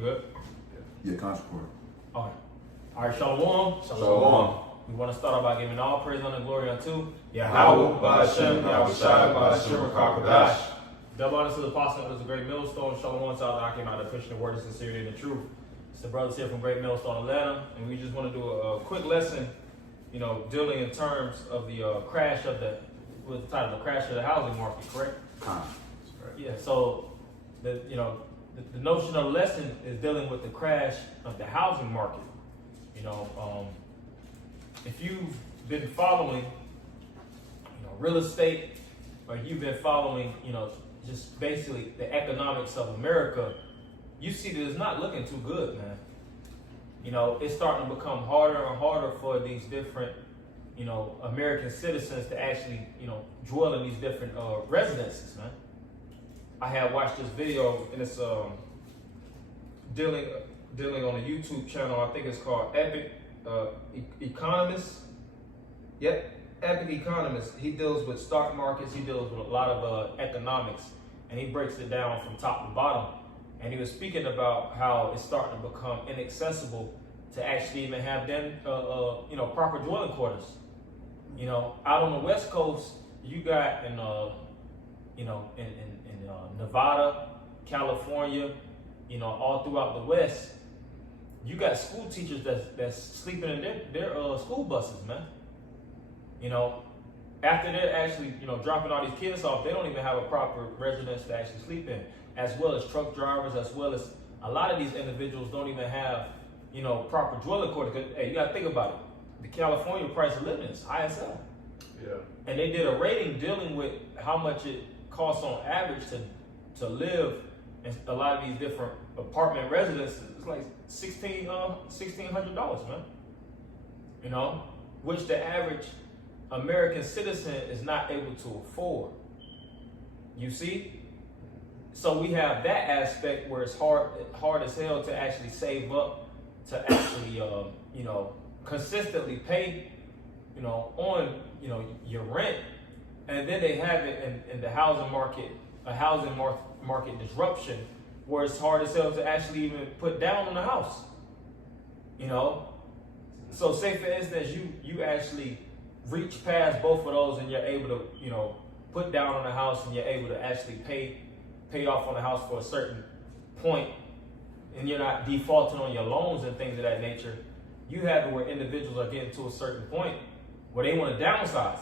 Good? Yeah, conscious quarter. Okay. All right, Shalom. Shalom. We want to start off by giving all praise and glory unto YAHAWAH, BAHASHAM, YAHAWASHI, BAHASHAM, Rakakadash. Double honor to the apostle of the great millstone. Shalom to all that came out of pushing the word of sincerity and the truth. It's the brothers here from Great Millstone, Atlanta, and we just want to do a quick lesson, dealing in terms of the crash of the, with the title, the crash of the housing market, correct? Yeah. So the notion of the lesson is dealing with the crash of the housing market. If you've been following, real estate, or you've been following, just basically the economics of America, you see that it's not looking too good, man. It's starting to become harder and harder for these different, American citizens to actually, dwell in these different residences, man. I have watched this video, and it's dealing on a YouTube channel. I think it's called Epic Economist. Yep, Epic Economist. He deals with stock markets. He deals with a lot of economics, and he breaks it down from top to bottom. And he was speaking about how it's starting to become inaccessible to actually even have them, proper dwelling quarters. Out on the West Coast, you got in Nevada, California, all throughout the West, you got school teachers that's sleeping in their school buses, man. After they're actually, dropping all these kids off, they don't even have a proper residence to actually sleep in, as well as truck drivers, as well as a lot of these individuals don't even have, proper dwelling quarters. Hey, you gotta think about it. The California price of living is high as hell. Yeah. And they did a rating dealing with how much it costs on average to live in a lot of these different apartment residences. It's like $1,600, man. Which the average American citizen is not able to afford. You see? So we have that aspect where it's hard as hell to actually save up to actually, consistently pay, on, your rent. And then they have it in the housing market, a housing market disruption, where it's hard as hell to actually even put down on the house. So say for instance, you actually reach past both of those and you're able to, put down on the house and you're able to actually pay off on the house for a certain point, and you're not defaulting on your loans and things of that nature. You have it where individuals are getting to a certain point where they want to downsize.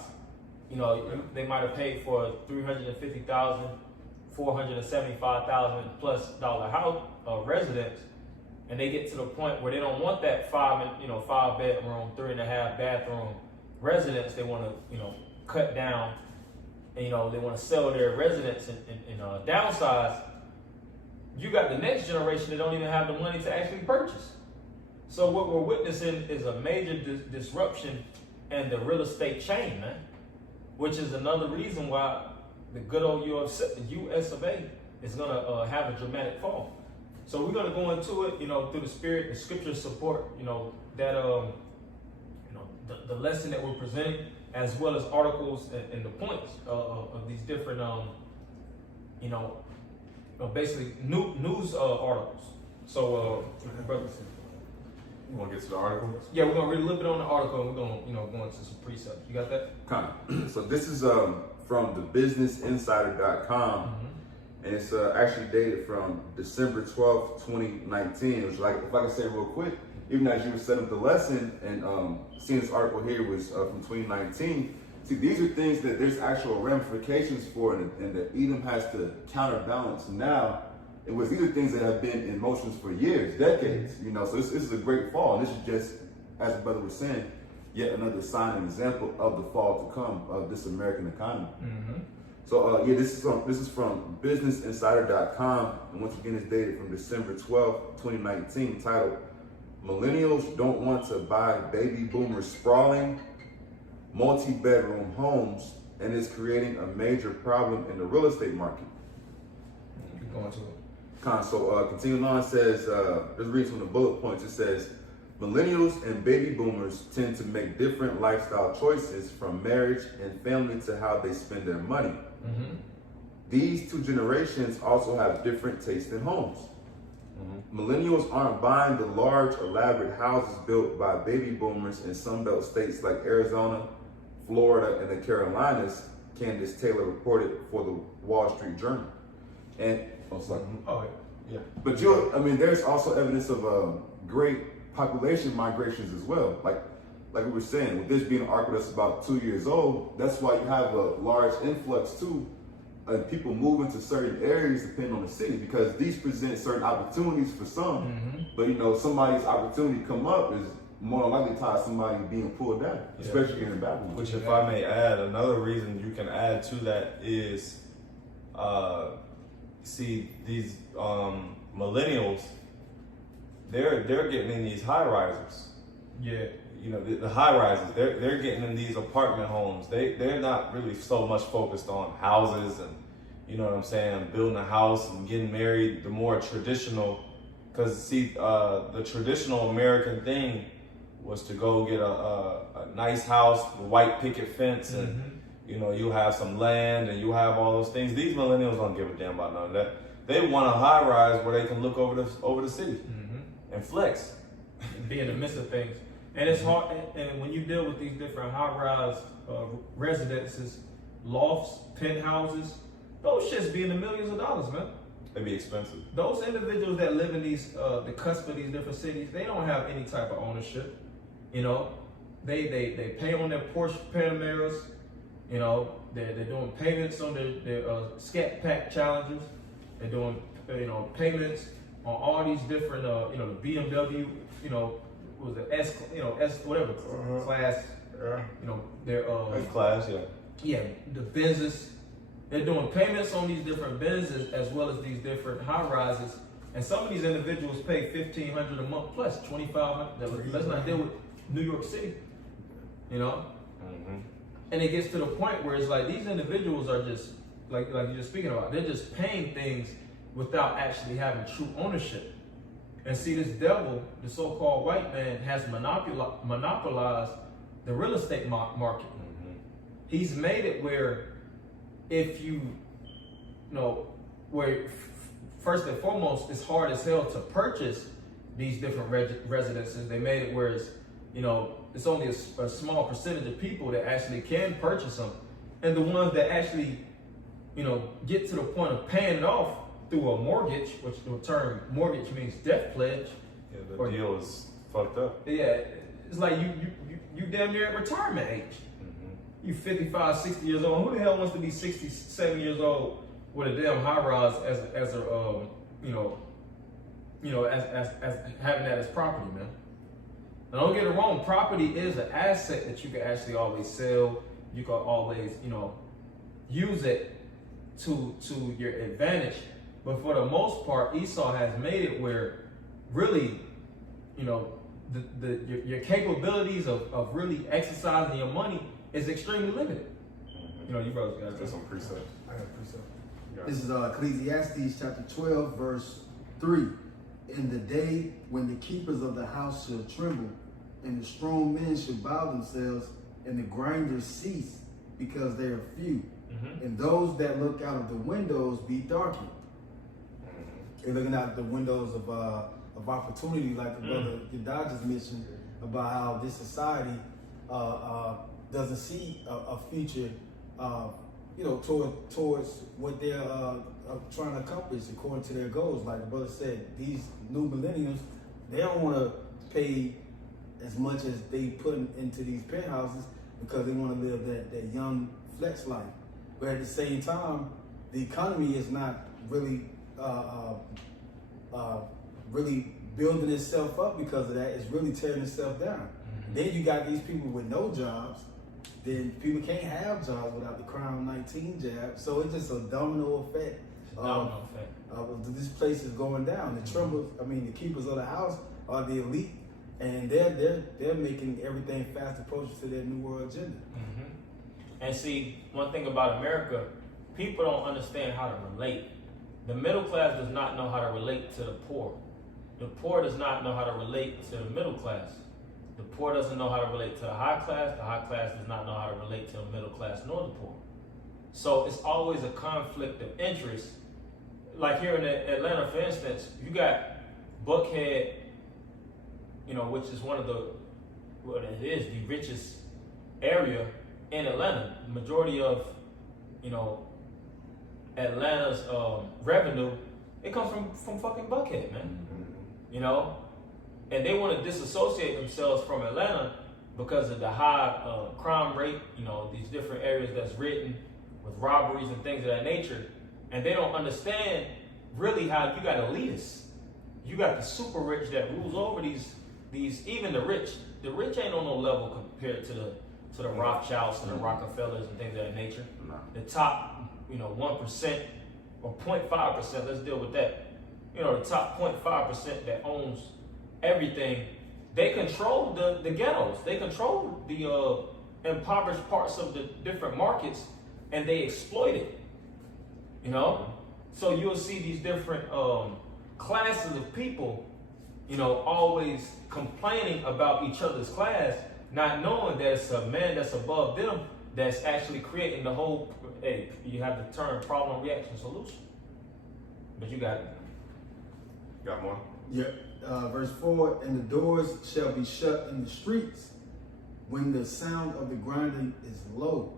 They might have paid for $350,000, $475,000 plus house residence, and they get to the point where they don't want that 5 bedroom, 3.5 bathroom residence. They want to cut down, and they want to sell their residence and downsize. You got the next generation that don't even have the money to actually purchase. So what we're witnessing is a major disruption in the real estate chain, man, which is another reason why the good old US of A is going to have a dramatic fall. So we're going to go into it, through the spirit, the scripture support, that, the lesson that we're presenting, as well as articles and the points of these different, basically news articles. So, brothers. You want to get to the article? Yeah, we're gonna read a little bit on the article, and we're gonna, go into some precepts. You got that? Kind of. So this is from the businessinsider.com, and it's actually dated from December 12th, 2019. Which, like, if I can say real quick, even as you were setting up the lesson and seeing this article here was from 2019. See, these are things that there's actual ramifications for, and that Edom has to counterbalance now. It was these are things that have been in motions for years, decades, so this is a great fall. And this is just, as the brother was saying, yet another sign and example of the fall to come of this American economy. So this is from businessinsider.com, and once again it's dated from December 12th, 2019, titled "Millennials Don't Want to Buy Baby Boomers Sprawling Multi-Bedroom Homes, and is creating a major problem in the real estate market." Keep going to it. So continuing on, says, let's read from the bullet points. It says, millennials and baby boomers tend to make different lifestyle choices, from marriage and family to how they spend their money. These two generations also have different tastes in homes. millennials aren't buying the large, elaborate houses built by baby boomers in Sunbelt states like Arizona, Florida, and the Carolinas, Candace Taylor reported for the Wall Street Journal. And but there's also evidence of great population migrations as well. Like we were saying, with this being an arc that's about 2 years old, that's why you have a large influx too. People move into certain areas depending on the city, because these present certain opportunities for some. But somebody's opportunity come up is more than likely tied to somebody being pulled down, especially here in Babylon. Which, if I may add, another reason you can add to that is, see, these millennials, they're getting in these high rises. Yeah. The high rises, they're getting in these apartment homes. They're not really so much focused on houses and, building a house and getting married. The more traditional, because see, the traditional American thing was to go get a nice house with white picket fence and you have some land and you have all those things. These millennials don't give a damn about none of that. They want a high rise where they can look over the city and flex, be in the midst of things. And it's hard, and when you deal with these different high-rise residences, lofts, penthouses, those shits be in the millions of dollars, man. They be expensive. Those individuals that live in these, the cusp of these different cities, they don't have any type of ownership. They pay on their Porsche Panameras. They're doing payments on their Scat Pack challenges. They're doing payments on all these different the BMW was it S whatever class, their class, the Benzes. They're doing payments on these different Benzes as well as these different high rises, and some of these individuals pay $1,500 a month plus $2,500. Let's not deal with New York City, And it gets to the point where it's like these individuals are just like you're speaking about. They're just paying things without actually having true ownership. And see, this devil, the so-called white man, has monopolized the real estate market. He's made it where if first and foremost, it's hard as hell to purchase these different residences. They made it where it's only a small percentage of people that actually can purchase them. And the ones that actually, get to the point of paying it off through a mortgage, which the term mortgage means death pledge. Yeah, the deal is fucked up. Yeah, it's like you damn near at retirement age. You 55, 60 years old. Who the hell wants to be 67 years old with a damn high rise as having that as property, man? Now don't get it wrong, property is an asset that you can actually always sell. You can always, use it to your advantage. But for the most part, Esau has made it where really, your capabilities of really exercising your money is extremely limited. You brothers got some precepts. I got a precept. This is Ecclesiastes chapter 12, verse 3. In the day when the keepers of the house shall tremble, and the strong men shall bow themselves, and the grinders cease, because they are few. And those that look out of the windows be darkened. They're looking out the windows of opportunity, like the brother Yadad just mentioned, about how this society doesn't see a future, towards what they're trying to accomplish according to their goals. Like the brother said, these new millennials, they don't want to pay as much as they put into these penthouses because they want to live that young flex life. But at the same time, the economy is not really really building itself up because of that. It's really tearing itself down. Then you got these people with no jobs. Then people can't have jobs without the Crown 19 jab. So it's just a domino effect. This place is going down. The keepers of the house are the elite, and they're making everything fast approaches to their New World agenda. And see, one thing about America, people don't understand how to relate. The middle class does not know how to relate to the poor. The poor does not know how to relate to the middle class. The poor doesn't know how to relate to the high class. The high class does not know how to relate to the middle class nor the poor. So it's always a conflict of interest. Like here in Atlanta, for instance, you got Buckhead, which is one of the richest area in Atlanta. The majority of, Atlanta's revenue, it comes from fucking Buckhead, man. And they want to disassociate themselves from Atlanta because of the high crime rate, these different areas that's written with robberies and things of that nature. And they don't understand really how you got elitists. You got the super rich that rules over these even the rich. The rich ain't on no level compared to the Rothschilds and the Rockefellers and things of that nature. No. The top, 1% or 0.5%, let's deal with that. The top 0.5% that owns everything, they control the ghettos. They control the impoverished parts of the different markets, and they exploit it. So you'll see these different classes of people, always complaining about each other's class, not knowing that it's a man that's above them that's actually creating the whole, hey, you have the term problem, reaction, solution. But you got it. Got more? Yeah. Verse 4, and the doors shall be shut in the streets when the sound of the grinding is low,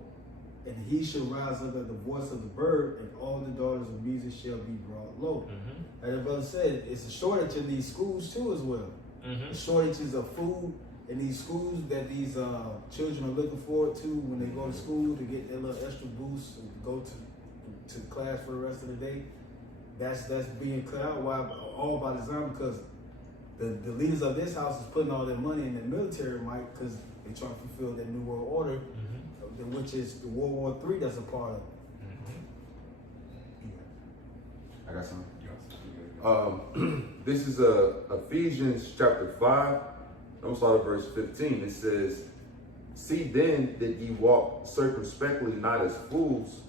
and he shall rise up at the voice of the bird, and all the daughters of music shall be brought low. As the brother said, it's a shortage in these schools too as well. The shortages of food in these schools that these children are looking forward to when they go to school to get their little extra boost and go to class for the rest of the day. That's being cut out all by design, because the leaders of this house is putting all their money in the military might, because they're trying to fulfill that New World Order, which is the World War III that's a part of it. I got something. This is Ephesians chapter 5. I'm gonna start at verse 15. It says, "See then that ye walk circumspectly, not as fools,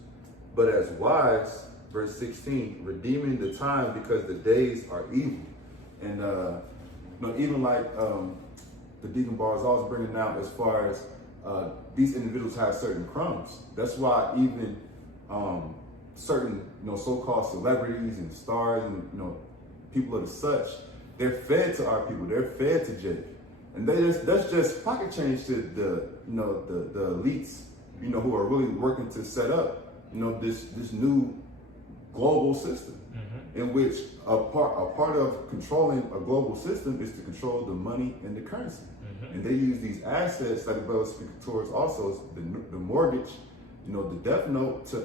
but as wise." Verse 16, "Redeeming the time, because the days are evil." And even like the Deacon Bar is always bringing out, as far as these individuals have certain crumbs. That's why even certain so-called celebrities and stars and people of the such, they're fed to our people. They're fed to Jake, and that's just pocket change to the elites, who are really working to set up this new global system, in which a part of controlling a global system is to control the money and the currency. And they use these assets, like the brother speaking towards also, the mortgage, the death note, to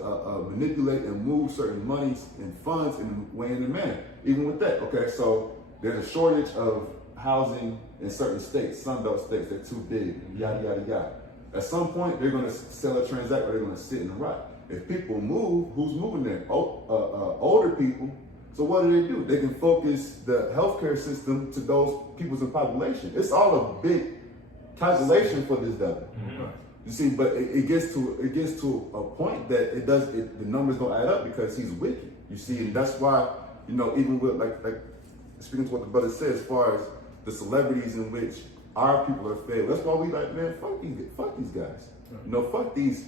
manipulate and move certain monies and funds in a way and a manner. Even with that, okay, so there's a shortage of housing in certain states, Sunbelt states, they're too big, yada, yada, yada. At some point, they're going to sell a transact, or they're going to sit and rot. If people move, who's moving there? Older people. So what do? They can focus the healthcare system to those people's in population. It's all a big calculation for this devil. You see, but it gets to a point that the numbers don't add up, because he's wicked. You see, and that's why even with like speaking to what the brother said, as far as the celebrities in which our people are fed. That's why we like, man, fuck these guys. Fuck these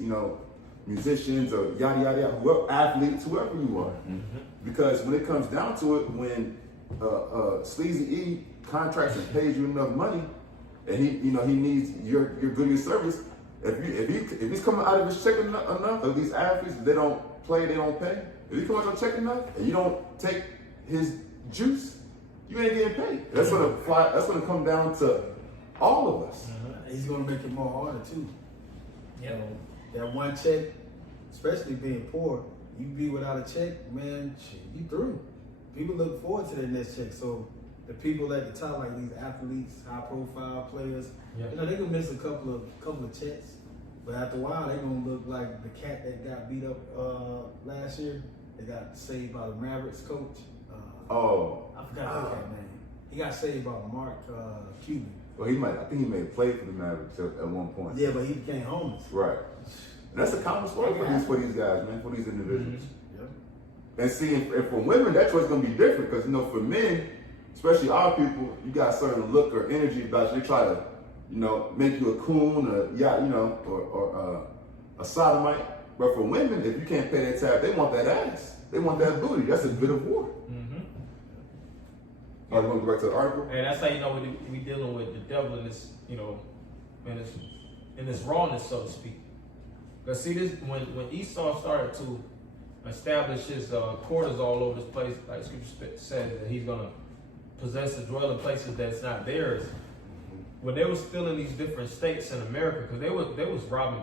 musicians or yada yada yada, whoever, athletes, whoever you are. Because when it comes down to it, when Sleazy E contracts and pays you enough money, and he needs your good service, if he's coming out of his check enough, of these athletes, they don't play, they don't pay. If he comes out your check enough and you don't take his juice, you ain't getting paid. That's gonna come down to all of us. He's gonna make it more harder too. Yeah. That one check, especially being poor, you be without a check, man, shit, you through. People look forward to their next check. So the people at the top, like these athletes, high profile players, they can miss a couple of checks, but after a while they gonna look like the cat that got beat up last year. They got saved by the Mavericks coach. I forgot his name. He got saved by Mark Cuban. Well, I think he may have played for the Mavericks at one point. Yeah, but he became homeless. Right. And that's a common story for these guys, man, for these individuals. And see, and for women, that choice is gonna be different, because for men, especially our people, you got a certain look or energy about you. They try to, make you a coon, or a sodomite. But for women, if you can't pay that tab, they want that ass. They want that booty. That's a bit of war. Oh, you want to go back to the article? And that's how you know we dealing with the devil in this, in this rawness, so to speak. Because see, this when Esau started to establish his quarters all over this place, like Scripture says that he's gonna possess and dwell in places that's not theirs. When they were still in these different states in America, because they was robbing,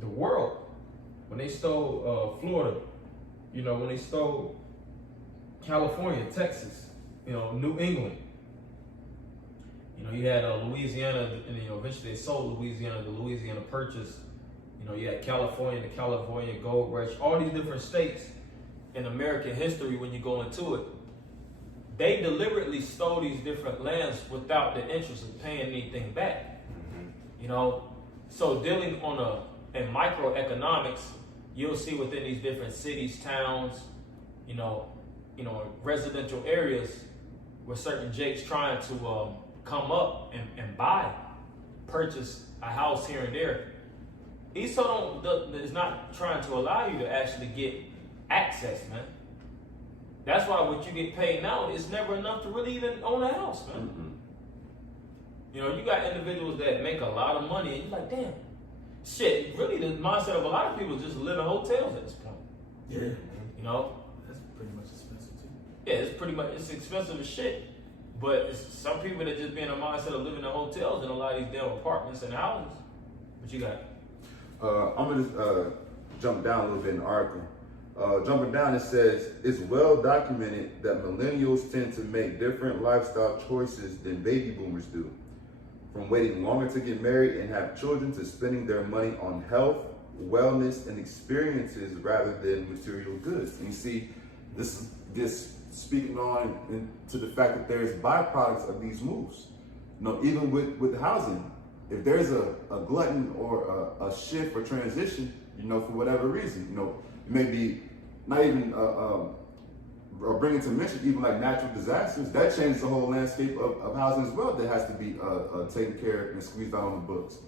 the world. When they stole Florida, when they stole California, Texas, New England. You had Louisiana, and eventually they sold Louisiana. The Louisiana Purchase. You had California, the California Gold Rush. All these different states in American history. When you go into it, they deliberately stole these different lands without the interest of paying anything back. So dealing in microeconomics, you'll see within these different cities, towns, residential areas where certain jakes trying to come up and purchase a house here and there. Esau is not trying to allow you to actually get access, man. That's why what you get paid now is never enough to really even own a house, man. Mm-hmm. You got individuals that make a lot of money, and you're like, damn, shit. Really, the mindset of a lot of people is just live in hotels at this point. Yeah. That's pretty much expensive too. Yeah, it's expensive as shit. But it's some people that just be in a mindset of living in hotels and a lot of these damn apartments and houses. What you got? I'm gonna jump down a little bit in the article. Jumping down, it says, it's well documented that millennials tend to make different lifestyle choices than baby boomers do. From waiting longer to get married and have children to spending their money on health, wellness, and experiences rather than material goods. And you see, this is just speaking on to the fact that there's byproducts of these moves. Even with housing, if there's a glutton or a shift or transition, for whatever reason, it may be not even or bringing to mention even like natural disasters, that changes the whole landscape of housing as well. That has to be taken care of and squeezed out on the books.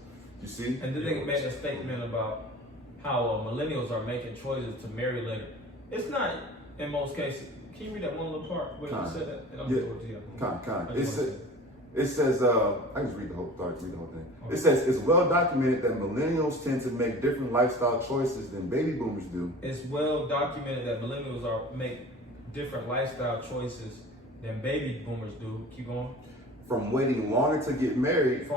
You see? And then they made a statement about how millennials are making choices to marry later. It's not in most cases. Can you read that one little part where you said that? And I'm going to you. It says, I can just read the whole thing. Okay. It says, it's well documented that millennials tend to make different lifestyle choices than baby boomers do. It's well documented that millennials make different lifestyle choices than baby boomers do. Keep going. From waiting longer to get married.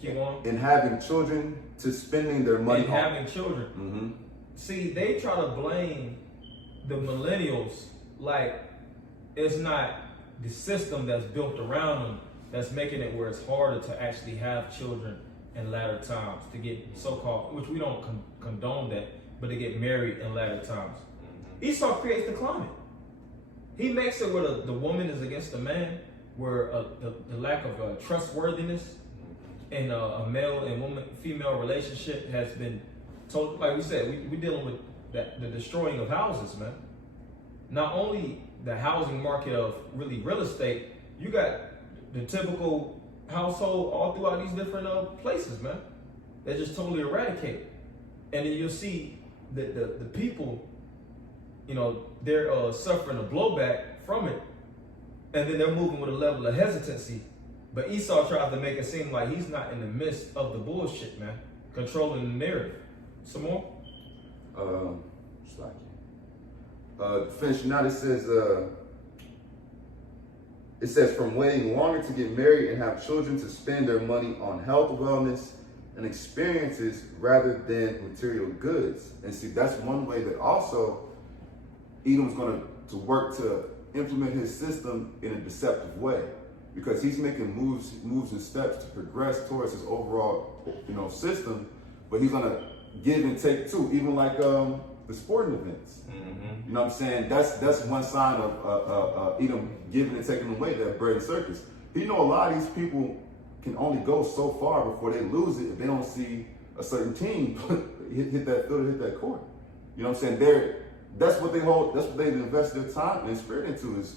Keep going. And having children to spending their money on. Having children. Mm-hmm. See, they try to blame the millennials like it's not the system that's built around them that's making it where it's harder to actually have children in latter times, to get so-called, which we don't condone that, but to get married in latter times. Esau creates the climate. He makes it where the woman is against the man, where the lack of trustworthiness in a male and female relationship has been told. Like we said, we're dealing with the destroying of houses, man. Not only the housing market of really real estate, you got the typical household all throughout these different places, man. They're just totally eradicated. And then you'll see that the people, they're suffering a blowback from it. And then they're moving with a level of hesitancy. But Esau tries to make it seem like he's not in the midst of the bullshit, man. Controlling the narrative. Some more? Finish now. It says from waiting longer to get married and have children to spend their money on health, wellness, and experiences rather than material goods. And see, that's one way that also Edom's going to work to implement his system in a deceptive way, because he's making moves and steps to progress towards his overall, system, but he's going to give and take too, even like the sporting events. Mm-hmm. You know what I'm saying? That's one sign of Edom giving and taking away that bread and circus. A lot of these people can only go so far before they lose it if they don't see a certain team hit that field, hit that court. You know what I'm saying? That's what they hold. That's what they've invested their time and spirit into is,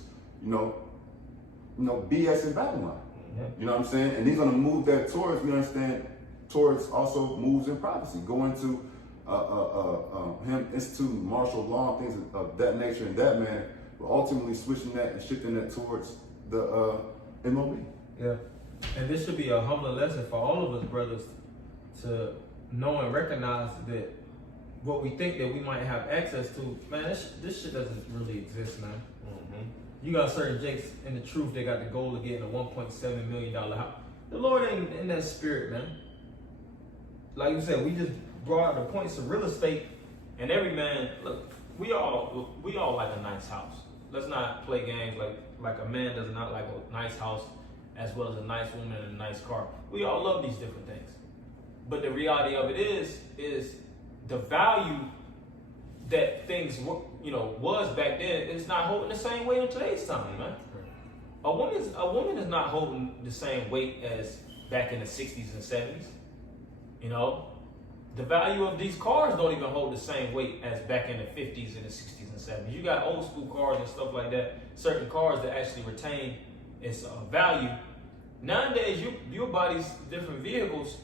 BS in Babylon. Mm-hmm. You know what I'm saying? And he's going to move that towards, towards also moves in prophecy, going to him instituting martial law and things of that nature, and that man but ultimately switching that and shifting that towards the MOB. Yeah. And this should be a humbling lesson for all of us brothers to know and recognize that what we think that we might have access to, man, this shit doesn't really exist, man. You got certain jakes in the truth, they got the goal of getting a $1.7 million house. The Lord ain't in that spirit, man. Like you said, we just brought out the points of real estate, and every man, look, we all like a nice house. Let's not play games like a man does not like a nice house as well as a nice woman and a nice car. We all love these different things. But the reality of it is the value that things was back then is not holding the same weight in today's time, man. A woman is not holding the same weight as back in the 60s and 70s. You know, the value of these cars don't even hold the same weight as back in the 50s and the 60s and 70s. You got old school cars and stuff like that, certain cars that actually retain its value. Nowadays, you buy these different vehicles,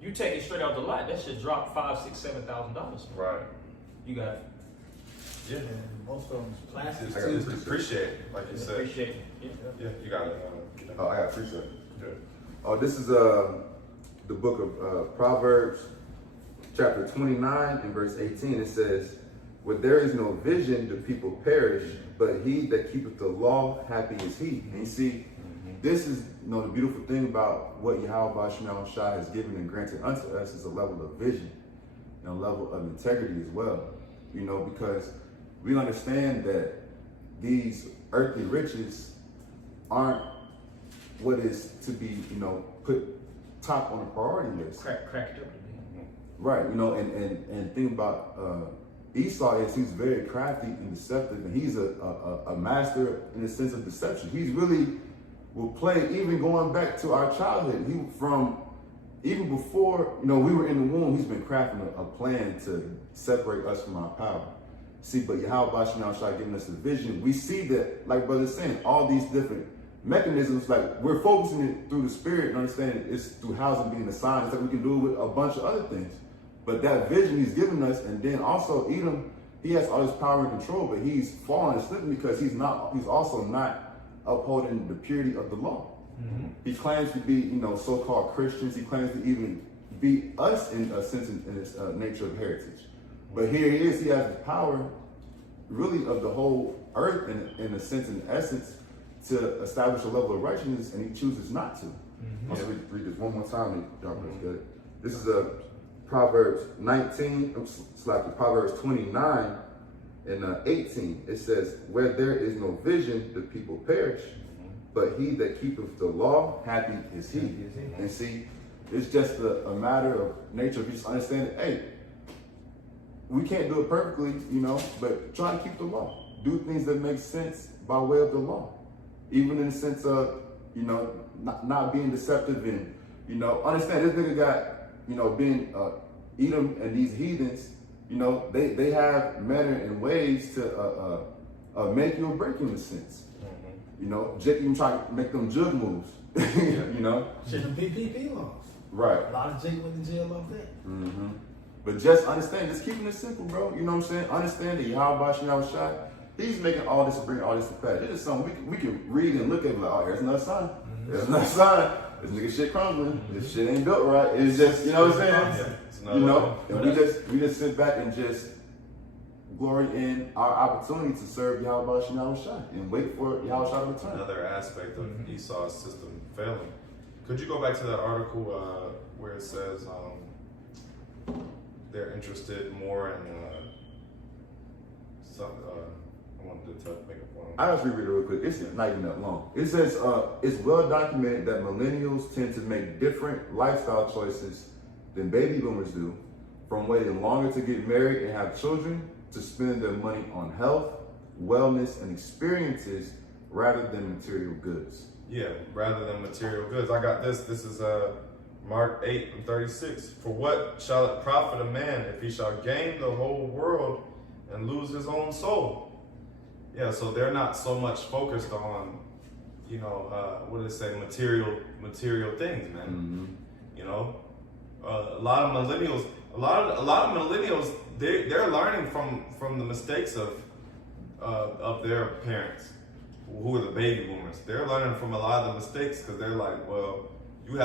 you take it straight out the lot, that should drop $5,000, $6,000, $7,000. Right. You got it. Yeah. And most of them is plastic. I too. just appreciate it, like you said. Appreciate it. Yeah, you got it. Oh, I appreciate it. Good. Oh, this is the book of Proverbs, chapter 29 and verse 18. It says, "Where there is no vision, the people perish, but he that keepeth the law, happy is he." And you see, this is the beautiful thing about what YAHAWASHI has given and granted unto us is a level of vision and a level of integrity as well. Because we understand that these earthly riches aren't what is to be, put top on the priority list. Crack it up to me. Right, and think about Esau is he's very crafty and deceptive, and he's a master in the sense of deception. He's really will play even going back to our childhood. Even before we were in the womb, he's been crafting a plan to separate us from our power. See, but YAHAWASHI giving us a vision. We see that, like brother's saying, all these different mechanisms, like we're focusing it through the spirit and understanding it's through housing being assigned. It's like we can do it with a bunch of other things. But that vision he's given us, and then also Edom, he has all this power and control, but he's fallen and slipping because he's also not upholding the purity of the law. He claims to be, so-called Christians. He claims to even be us in a sense in his nature of heritage. But here he is. He has the power, really, of the whole earth in a sense, in essence, to establish a level of righteousness, and he chooses not to. Let's read this one more time. Y'all get it. This is Proverbs 29 and 18. It says, "Where there is no vision, the people perish. But he that keepeth the law, happy is he." And see, it's just a matter of nature. If you just understand it, hey, we can't do it perfectly, but try to keep the law. Do things that make sense by way of the law. Even in the sense of, not being deceptive and, understand this nigga got, being Edom and these heathens, they have manner and ways to make you or break you in a sense. Jake even try to make them jug moves. Shit, the PPP laws. Right. A lot of Jake went to jail off that. But just understand, just keeping it simple, bro. You know what I'm saying? Understand that YAHAWASHI, he's making all this to bring all this to pass. This is something we can read and look at like, oh, there's another sign. There's another sign. This nigga shit crumbling. This shit ain't built right. It's just, you know what I'm saying? And we just sit back and just glory in our opportunity to serve YAHAWASHI and wait for YAHAWASHI to return. Another aspect of Esau's system failing. Could you go back to that article where it says they're interested more in I wanted to make a point. I'll just read it real quick. It's not even that long. It says, it's well documented that millennials tend to make different lifestyle choices than baby boomers do, from waiting longer to get married and have children to spend their money on health, wellness, and experiences rather than material goods. Yeah, rather than material goods. I got this. This is Mark 8:36. "For what shall it profit a man if he shall gain the whole world and lose his own soul?" Yeah, so they're not so much focused on, what do they say, material things, man. A lot of millennials, they're learning from the mistakes of of their parents, who are the baby boomers. They're learning from a lot of the mistakes because they're like, well, you may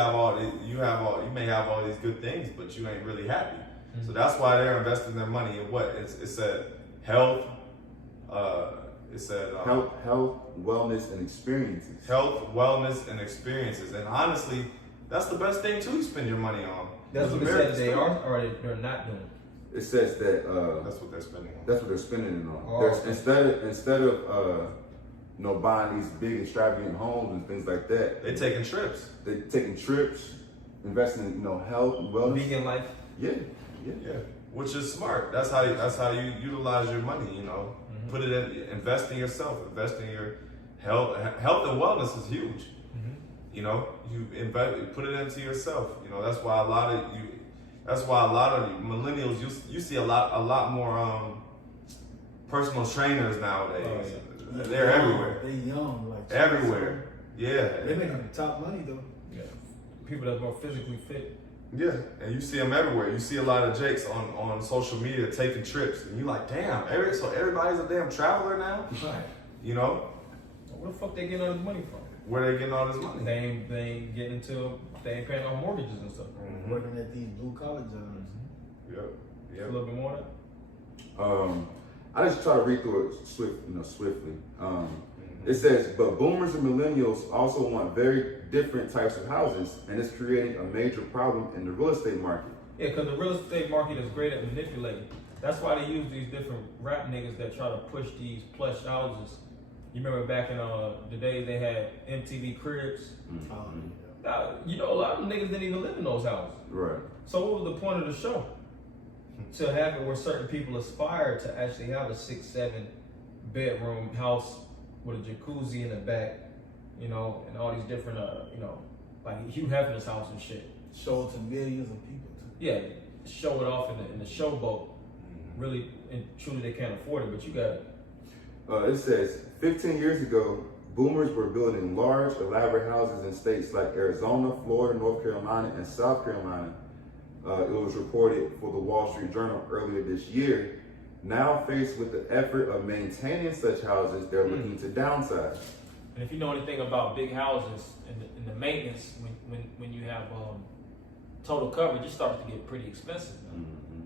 have all these good things, but you ain't really happy. Mm-hmm. So that's why they're investing their money in what? It said health. It said health, wellness, and experiences. Health, wellness, and experiences. And honestly, that's the best thing to spend your money on. That's what it says they are, or they're not doing. It says that that's what they're spending on. That's what they're spending it on. Oh, okay. Instead of buying these big extravagant homes and things like that, they're taking trips. They're taking trips, investing in health and wellness. Vegan life. Yeah. Which is smart. That's how you utilize your money. Mm-hmm. Put it in, invest in yourself, invest in your health. Health and wellness is huge. Mm-hmm. You put it into yourself. That's why a lot of millennials you see a lot more personal trainers nowadays. Oh, yeah. They're everywhere. They young, like everywhere. Yeah. They making the top money though. Yeah. People that's more physically fit. Yeah, and you see them everywhere. You see a lot of Jakes on social media taking trips, and you're like, damn, so everybody's a damn traveler now? Right. Where the fuck they getting all this money from? Where they getting all this money? They ain't getting into, they ain't paying off mortgages and stuff. Mm-hmm. Working at these blue collar jobs. Yep. A little bit more of that? I just try to read through it swiftly. It says, but boomers and millennials also want very different types of houses, and it's creating a major problem in the real estate market. Yeah, because the real estate market is great at manipulating. That's why they use these different rap niggas that try to push these plush houses. You remember back in the days they had MTV Cribs? Mm-hmm. A lot of them niggas didn't even live in those houses. Right. So what was the point of the show? To have it where certain people aspire to actually have a 6-7 bedroom house with a jacuzzi in the back, and all these different, like Hugh Hefner's house and shit. Show it to millions of people too. Yeah, show it off in the showboat. Really and truly they can't afford it, but you got it. It says 15 years ago, boomers were building large, elaborate houses in states like Arizona, Florida, North Carolina, and South Carolina. It was reported for the Wall Street Journal earlier this year. Now faced with the effort of maintaining such houses, they're looking to downsize. And if you know anything about big houses and the maintenance, when you have total coverage, it starts to get pretty expensive. Mm-hmm.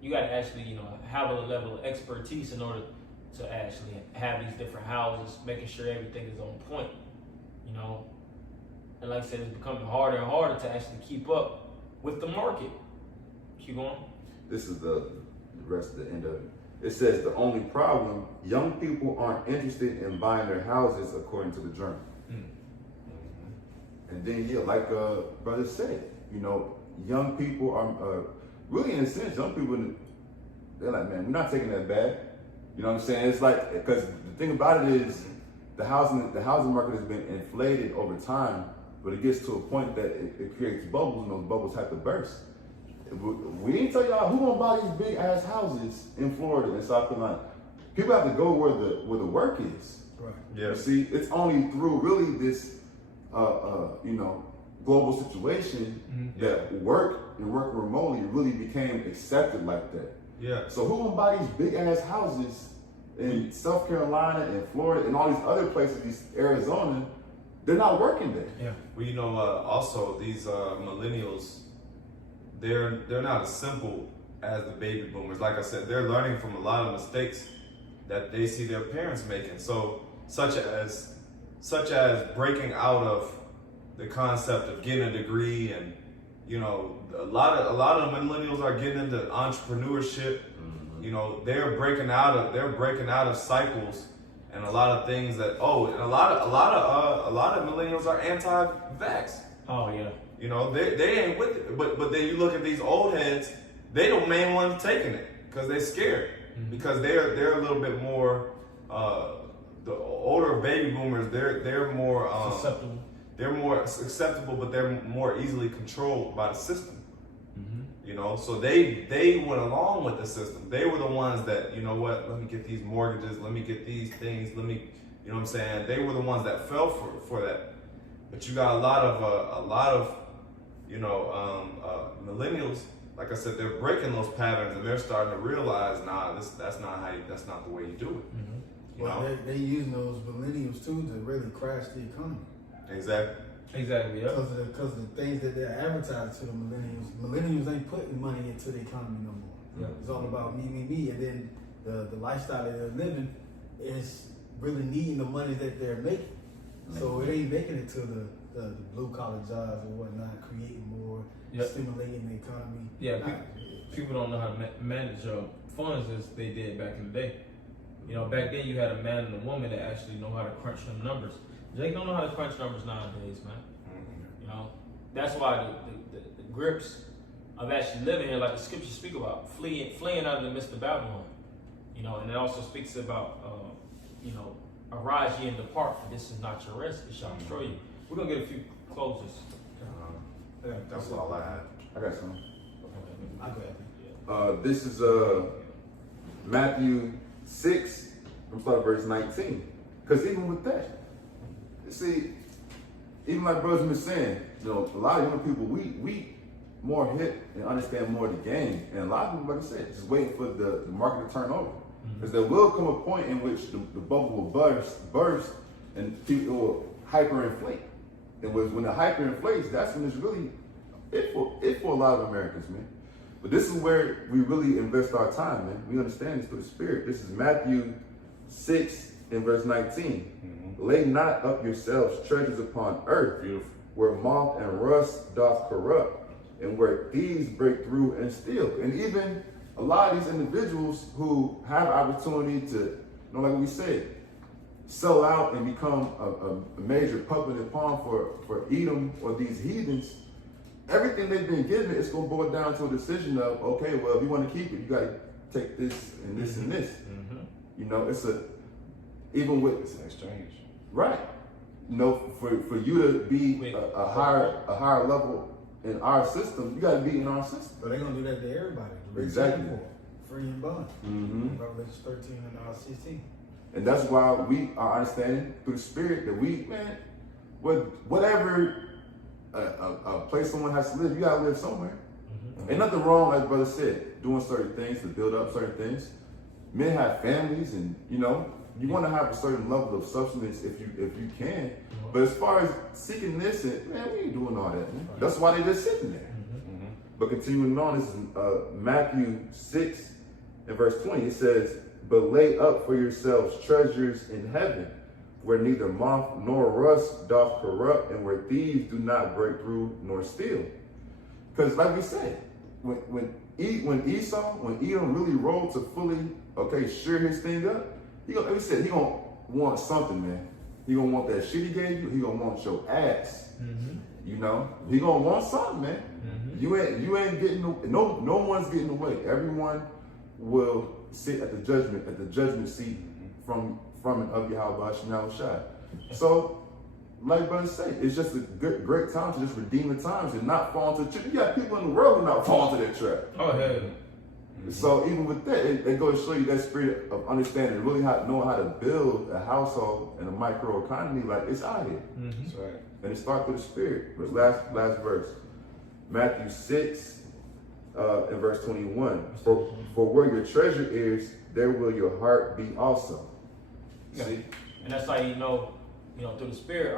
You got to actually have a level of expertise in order to actually have these different houses, making sure everything is on point. And like I said, it's becoming harder and harder to actually keep up with the market. Keep going. This is the rest of the end of it. It says the only problem, young people aren't interested in buying their houses, according to the journal. And then, like brother said, young people are really, in a sense, young people, they're like, man, we're not taking that bad. You know what I'm saying? It's like, because the thing about it is, the housing market has been inflated over time, but it gets to a point that it creates bubbles, and those bubbles have to burst. We didn't tell y'all who gonna buy these big ass houses in Florida and South Carolina. People have to go where the work is. Right. Yeah. You see, it's only through really this global situation that work and work remotely really became accepted like that. Yeah. So who gonna buy these big ass houses in South Carolina and Florida and all these other places, these Arizona? They're not working there. Yeah. Well, also these millennials, they're not as simple as the baby boomers. Like I said, they're learning from a lot of mistakes that they see their parents making. So such as breaking out of the concept of getting a degree, and a lot of millennials are getting into entrepreneurship. Mm-hmm. They're breaking out of cycles and a lot of things that and a lot of millennials are anti-vax. Oh yeah. They ain't with it. But then you look at these old heads, they the main ones taking it because they're scared. Mm-hmm. Because they're a little bit more the older baby boomers, they're more susceptible. They're more acceptable, but they're more easily controlled by the system. Mm-hmm. So they went along with the system. They were the ones that, let me get these mortgages, let me get these things, you know what I'm saying? They were the ones that fell for that. But you got a lot of millennials like I said, they're breaking those patterns and they're starting to realize, nah, that's not the way you do it. Mm-hmm. You Well, know? they using those millennials too to really crash the economy. Exactly. Exactly. Yeah. Because of the things that they're advertising to the millennials. Millennials ain't putting money into the economy no more. Yeah. It's all about me, and then the lifestyle that they're living is really needing the money that they're making. So it ain't making it to the blue collar jobs or whatnot, creating more, Yep. stimulating the economy. Yeah, Not- people don't know how to manage funds as they did back in the day. You know, back then you had a man and a woman that actually know how to crunch them numbers. Jake don't know how to crunch numbers nowadays, man. You know, that's why the grips of actually living here, like the scriptures speak about, fleeing out of the midst of Babylon. You know, and it also speaks about, you know, arise ye and depart, for this is not your rest, it shall destroy you. We're gonna get a few closes. That's all I had. I got some. I go ahead. This is Matthew 6, I'm starting at verse 19. Because even with that, see, even like brothers been saying, you know, a lot of young people, we more hit and understand more of the game. And a lot of people, like I said, just waiting for the market to turn over. Because there will come a point in which the bubble will burst and people will hyperinflate. And when the hyperinflates, that's when it's really it for a lot of Americans, man. But this is where we really invest our time, man. We understand this through the Spirit. This is Matthew 6 and verse 19. Lay not up yourselves treasures upon earth, Beautiful. where moth and rust doth corrupt, and where thieves break through and steal. And even a lot of these individuals who have opportunity to, you know, like we said, sell out and become a major puppet and pawn for Edom or these heathens, everything they've been given, it's going to boil down to a decision of, okay, well, if you want to keep it, you got to take this and this and this. You know, it's even with, It's an exchange. right. You know, for you to be a higher level in our system, you got to be in our system. But they're gonna do that to everybody. The rich Exactly. and poor, free and bond. Revelation 13 and 16. And that's why we are understanding through the Spirit that we, man, whatever a place someone has to live, you gotta live somewhere. Ain't nothing wrong, like brother said, doing certain things to build up certain things. Men have families, and you know, you want to have a certain level of substance if you can. But as far as seeking this, man, we ain't doing all that, man. That's why they just sitting there. But continuing on, this is Matthew 6 and verse 20. It says, but lay up for yourselves treasures in heaven, where neither moth nor rust doth corrupt, and where thieves do not break through nor steal. Because like we said, when Edom really rolled to fully, sure his thing up, he gonna want something, man. He gonna want that shit he gave you. He gonna want your ass. You know, he gonna want something, man. You ain't getting no one's getting away. Everyone will sit at the judgment seat from and of YAHAWASHI. So, like brothers say, it's just a great time to just redeem the times and not fall into the trap. You got people in the world who not fall into that trap. Oh, hell. So even with that, it goes to show you that spirit of understanding, really knowing how to build a household and a micro economy, like it's out here. That's right. And it starts with the Spirit. But last verse, Matthew 6 and verse 21. For where your treasure is, there will your heart be also. Yeah. See? And that's how you know, through the Spirit,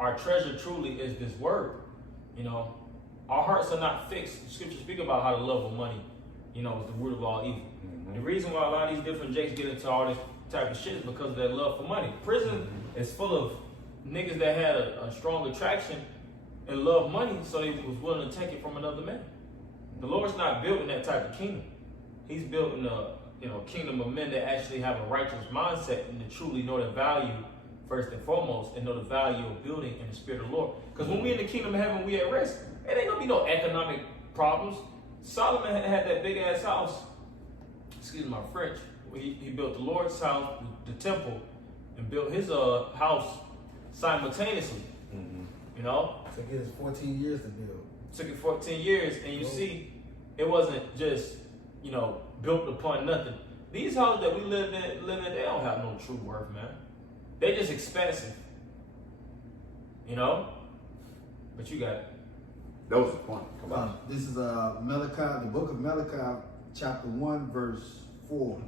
our treasure truly is this word. You know, our hearts are not fixed. The scriptures speak about how the love of money, is the root of all evil. The reason why a lot of these different jakes get into all this type of shit is because of their love for money. Prison is full of niggas that had a strong attraction and love money, so they was willing to take it from another man. The Lord's not building that type of kingdom. He's building a kingdom of men that actually have a righteous mindset and to truly know the value first and foremost, and know the value of building in the Spirit of the Lord. Because when we in the kingdom of heaven, we at rest. It ain't gonna be no economic problems. Solomon had that big ass house. Excuse my French. He built the Lord's house, the temple, and built his house simultaneously. Took it 14 years to build. Took it 14 years, and you see, it wasn't just built upon nothing. These houses that we live in, they don't have no true worth, man. They just expensive, But you got it. That was the point. This is Malachi, the book of Malachi, chapter 1, verse 4.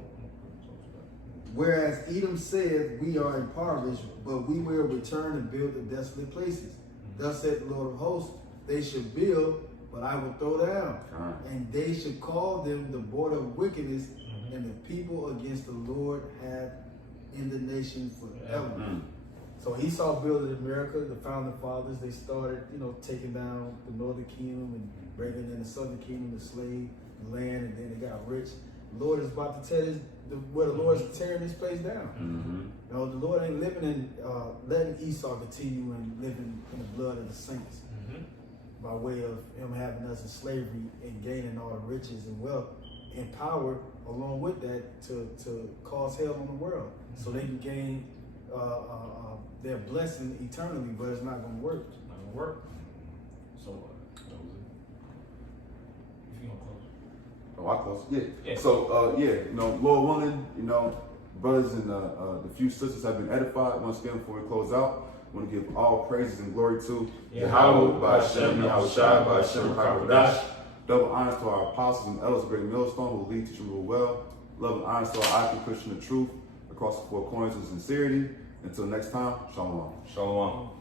Whereas Edom said, we are impoverished, but we will return and build the desolate places. Thus said the Lord of hosts, they should build, but I will throw down. And they should call them the border of wickedness, and the people against the Lord have in the nation forever. So Esau built America, the founding fathers, they started, taking down the northern kingdom and bringing in the southern kingdom to slave the land, and then they got rich. The Lord is about to tear this, where the Lord is tearing this place down. The Lord ain't living in, letting Esau continue and living in the blood of the saints by way of him having us in slavery and gaining all the riches and wealth and power along with that to cause hell on the world so they can gain their blessing eternally, but it's not going to work. Not gonna work. So, that was it. If you gonna close. Oh, I close. Yeah. Yeah. So, Lord willing, brothers and the few sisters have been edified. Once again, before we close out, I want to give all praises and glory to YAHAWAH, BAHASHAM, YAHAWASHI, BAHASHAM, YAHAWAH. Double honors to our apostles and elders, great millstone, who lead, teach, and rule well. Love and honors to our active Christian of truth across the four corners of sincerity. Until next time, shalom. Shalom.